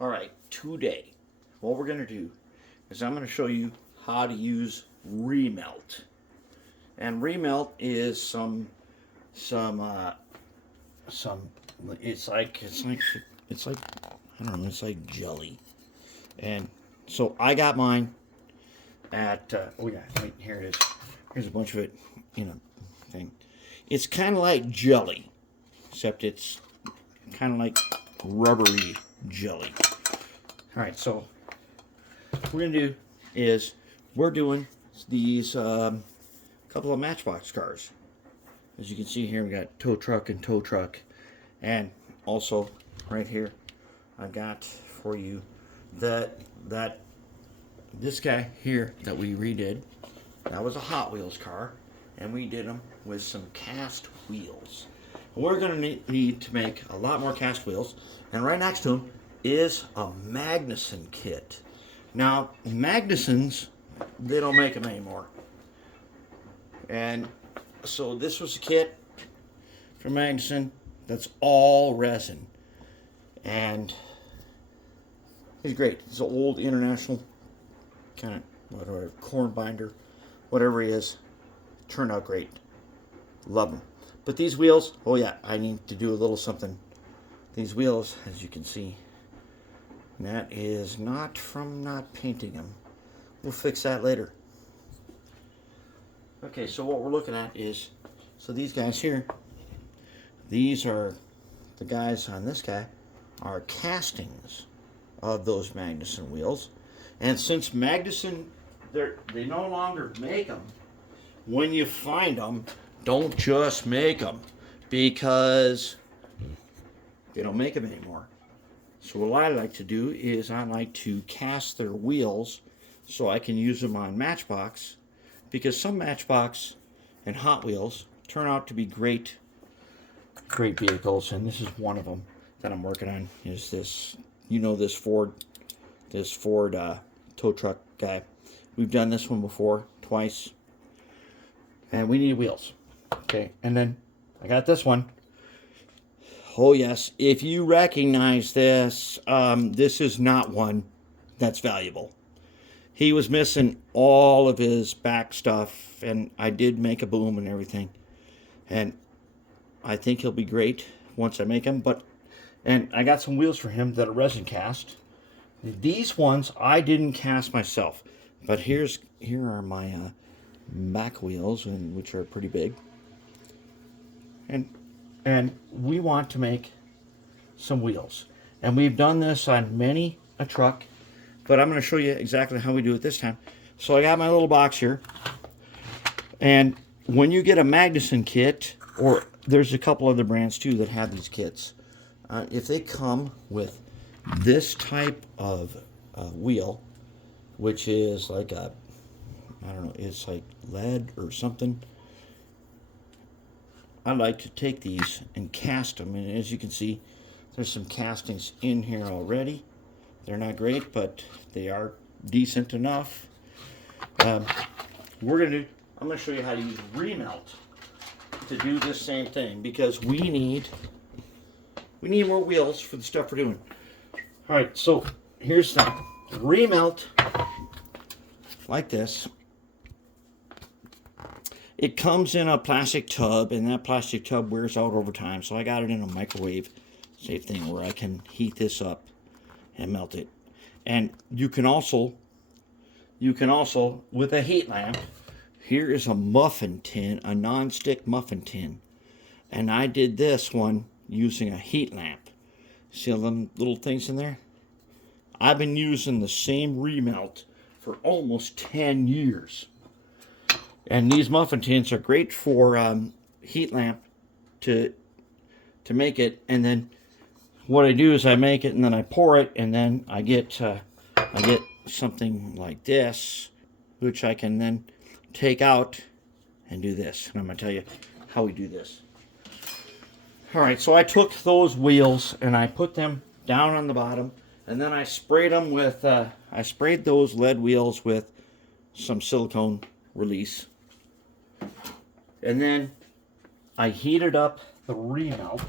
All right, today, what we're going to do is I'm going to show you how to use ReMelt. And ReMelt is some it's like I don't know, it's like jelly. And so I got mine at oh yeah, wait, here it is. Here's a bunch of it in a thing. It's kind of like jelly, except it's kind of like rubbery jelly. All right, so what we're gonna do is we're doing these couple of Matchbox cars. As you can see here, we got tow truck and tow truck, and also right here, I've got for you that this guy here that we redid. That was a Hot Wheels car, and we did them with some cast wheels. We're going to need to make a lot more cast wheels, and right next to them is a Magnuson kit. Now, Magnusons, they don't make them anymore. And so this was a kit from Magnuson that's all resin. And he's great. He's an old international kind of whatever, corn binder, whatever he is. Turned out great. Love them. But these wheels, oh yeah, I need to do a little something. These wheels, as you can see, that is not from not painting them. We'll fix that later. Okay, so what we're looking at is, so these guys here, these are, the guys on this guy are castings of those Magnuson wheels. And since Magnuson, they no longer make them, when you find them, don't just make them, because they don't make them anymore. So what I like to do is I like to cast their wheels so I can use them on Matchbox, because some Matchbox and Hot Wheels turn out to be great vehicles, and this is one of them that I'm working on. Is this, you know, this Ford tow truck guy. We've done this one before, twice, and we need wheels. Okay, and then I got this one. Oh yes, if you recognize this, this is not one that's valuable. He was missing all of his back stuff, and I did make a boom and everything. And I think he'll be great once I make him. And I got some wheels for him that are resin cast. These ones I didn't cast myself, but here are my back wheels, which are pretty big. And we want to make some wheels, and we've done this on many a truck. But I'm going to show you exactly how we do it this time. So I got my little box here. And when you get a Magnuson kit, or there's a couple other brands too that have these kits, if they come with this type of wheel, which is like I don't know, it's like lead or something, I like to take these and cast them. And as you can see, there's some castings in here already. They're not great, but they are decent enough. I'm going to show you how to use ReMelt to do this same thing, because we need more wheels for the stuff we're doing. All right, so here's the ReMelt, like this. It comes in a plastic tub, and that plastic tub wears out over time. So I got it in a microwave safe thing where I can heat this up and melt it. And you can also with a heat lamp, here is a muffin tin, a non-stick muffin tin, and I did this one using a heat lamp. See all them little things in there? I've been using the same ReMelt for almost 10 years, and these muffin tins are great for heat lamp to make it. And then what I do is I make it, and then I pour it, and then I get something like this, which I can then take out and do this. And I'm going to tell you how we do this. All right, so I took those wheels and I put them down on the bottom, and then I sprayed them with, I sprayed those lead wheels with some silicone release. And then I heated up the ReMelt,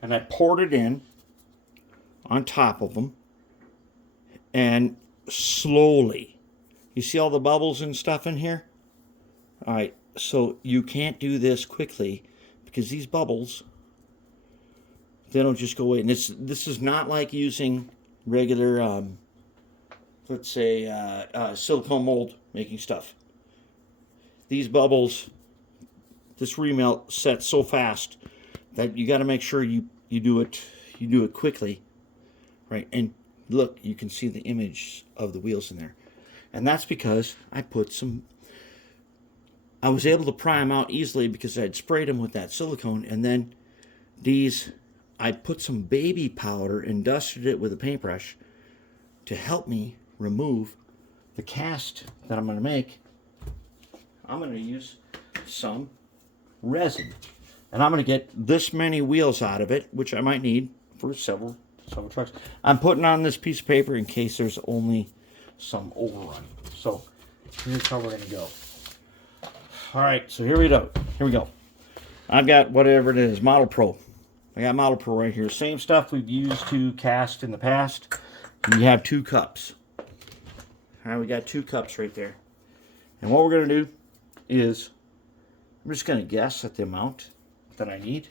and I poured it in on top of them and slowly. You see all the bubbles and stuff in here? All right, so you can't do this quickly because these bubbles, they don't just go away. And this is not like using regular, let's say, silicone mold making stuff. These bubbles, this ReMelt sets so fast that you got to make sure you do it quickly, right? And look, you can see the image of the wheels in there, and that's because I was able to pry them out easily because I'd sprayed them with that silicone, and then I put some baby powder and dusted it with a paintbrush to help me remove the cast that I'm going to make. I'm going to use some resin, and I'm going to get this many wheels out of it, which I might need for several trucks. I'm putting on this piece of paper in case there's only some overrun. So here's how we're going to go. All right, so here we go. I've got whatever it is, Model Pro. I got Model Pro right here. Same stuff we've used to cast in the past. We have 2 cups. All right, we got 2 cups right there. And what we're going to do is, I'm just going to guess at the amount that I need.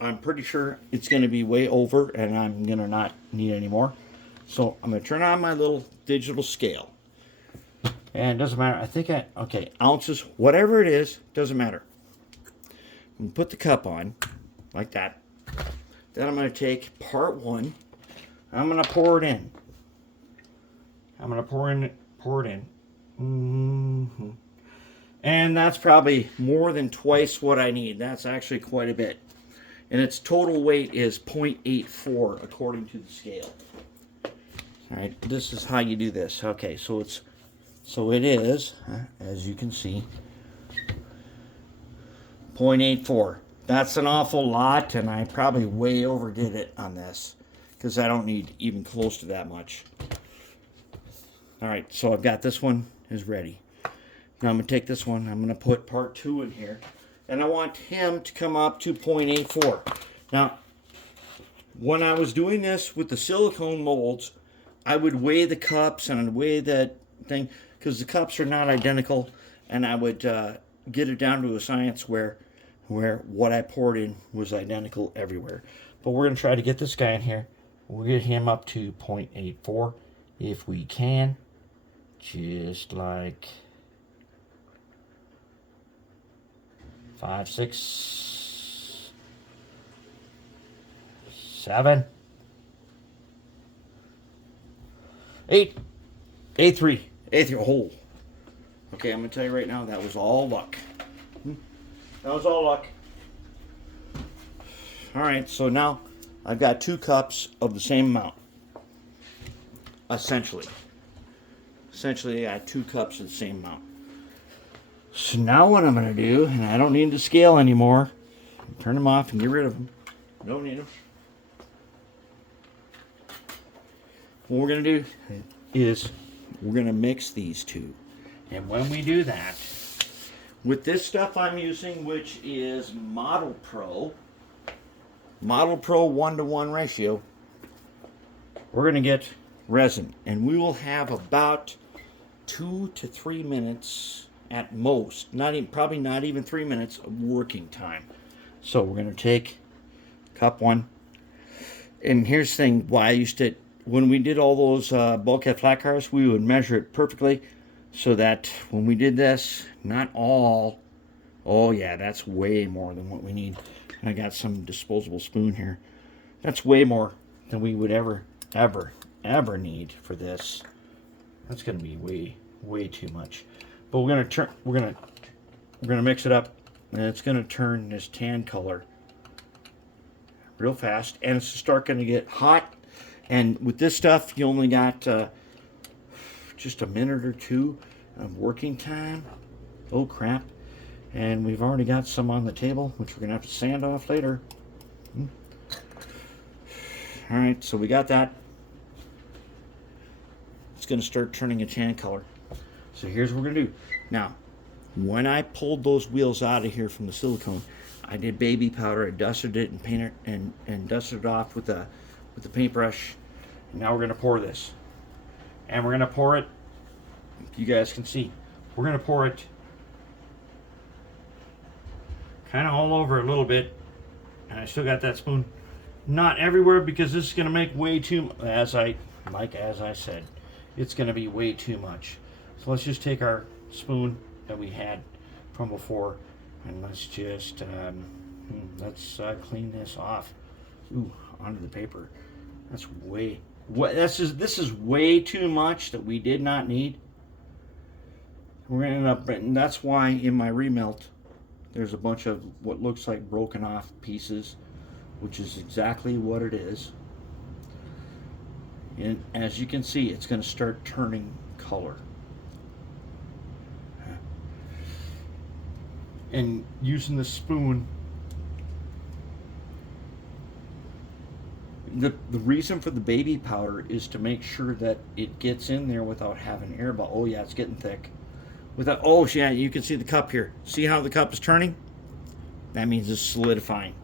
I'm pretty sure it's going to be way over, and I'm going to not need any more. So I'm going to turn on my little digital scale. And it doesn't matter. I think okay, ounces, whatever it is, doesn't matter. I'm going to put the cup on, like that. Then I'm going to take part 1. I'm going to pour it in. I'm going to pour it in. Mm-hmm. And that's probably more than twice what I need. That's actually quite a bit. And its total weight is 0.84 according to the scale. All right, this is how you do this. Okay, so it is, as you can see, 0.84. That's an awful lot, and I probably way overdid it on this because I don't need even close to that much. All right, so I've got this one is ready. Now I'm going to take this one, I'm going to put part 2 in here, and I want him to come up to 0.84. Now, when I was doing this with the silicone molds, I would weigh the cups and I'd weigh that thing because the cups are not identical, and I would get it down to a science where what I poured in was identical everywhere. But we're going to try to get this guy in here. We'll get him up to 0.84 if we can, just like 5, 6, 7, 8, 8.3, 8.3. Oh, okay. I'm gonna tell you right now, that was all luck. That was all luck. All right, so now I've got 2 cups of the same amount. Essentially, I got 2 cups of the same amount. So now what I'm going to do, and I don't need the scale anymore, turn them off and get rid of them. Don't need them. What we're going to do is we're going to mix these 2. And when we do that, with this stuff I'm using, which is Model Pro 1-to-1 ratio, we're going to get resin. And we will have about 2 to 3 minutes at most, probably not even 3 minutes of working time. So we're going to take cup 1. And here's the thing, why I used to, when we did all those bulkhead flat cars, we would measure it perfectly so that when we did this, not all, oh yeah, that's way more than what we need. And I got some disposable spoon here. That's way more than we would ever need for this. That's going to be way too much. But we're gonna mix it up, and it's gonna turn this tan color real fast, and it's start gonna get hot. And with this stuff, you only got just a minute or 2 of working time. Oh crap! And we've already got some on the table, which we're gonna have to sand off later. All right, so we got that. It's gonna start turning a tan color. So here's what we're going to do. Now, when I pulled those wheels out of here from the silicone, I did baby powder. I dusted it and painted and dusted it off with the paintbrush. And now we're gonna pour this, and we're gonna pour it. You guys can see, we're gonna pour it kind of all over a little bit, and I still got that spoon. Not everywhere, because this is gonna make way too. As I said, it's gonna be way too much. So let's just take our spoon that we had from before, and let's just clean this off. Ooh, onto the paper. That's way. This is way too much that we did not need. We're gonna end up, and that's why in my ReMelt there's a bunch of what looks like broken off pieces, which is exactly what it is. And as you can see, it's going to start turning color. And using the spoon, the reason for the baby powder is to make sure that it gets in there without having air bubble. Oh yeah, it's getting thick. Without, oh yeah, you can see the cup here. See how the cup is turning? That means it's solidifying.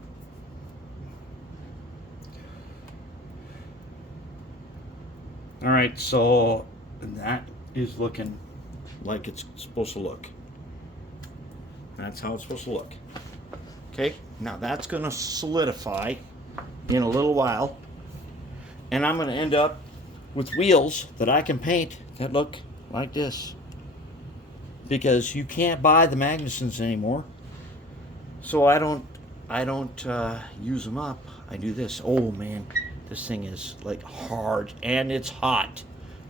All right, so that is looking like it's supposed to look. That's how it's supposed to look. Okay, now that's going to solidify in a little while, and I'm going to end up with wheels that I can paint that look like this, because you can't buy the Magnusons anymore. So I don't use them up. I do this. Oh man, this thing is like hard and it's hot.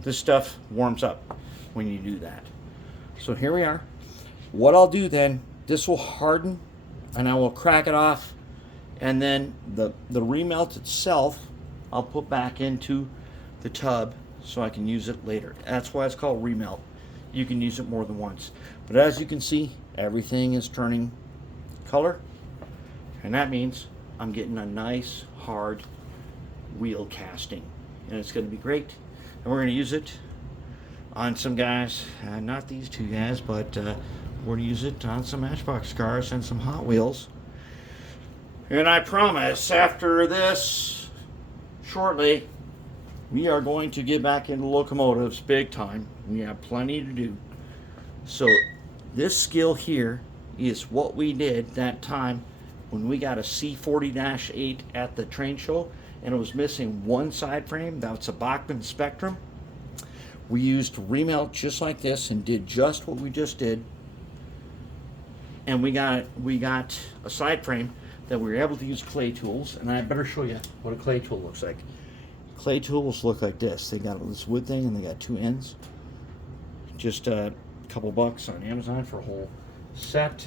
This stuff warms up when you do that. So here we are. What I'll do then, this will harden and I will crack it off, and then the ReMelt itself I'll put back into the tub so I can use it later. That's why it's called ReMelt. You can use it more than once. But as you can see, everything is turning color, and that means I'm getting a nice hard wheel casting, and it's going to be great. And we're going to use it on some guys, not these two guys, but we're going to use it on some Matchbox cars and some Hot Wheels. And I promise, after this, shortly, we are going to get back into locomotives big time. We have plenty to do. So this skill here is what we did that time when we got a C40-8 at the train show, and it was missing one side frame. That's a Bachmann Spectrum. We used ReMelt just like this and did just what we just did, and we got a side frame that we were able to use clay tools. And I better show you what a clay tool looks like. Clay tools look like this. They got this wood thing and they got two ends. Just a couple bucks on Amazon for a whole set.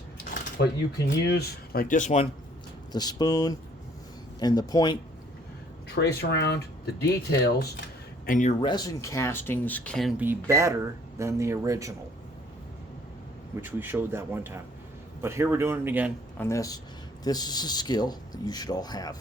But you can use, like this one, the spoon and the point, trace around the details, and your resin castings can be better than the original, which we showed that one time. But here we're doing it again on this. This is a skill that you should all have.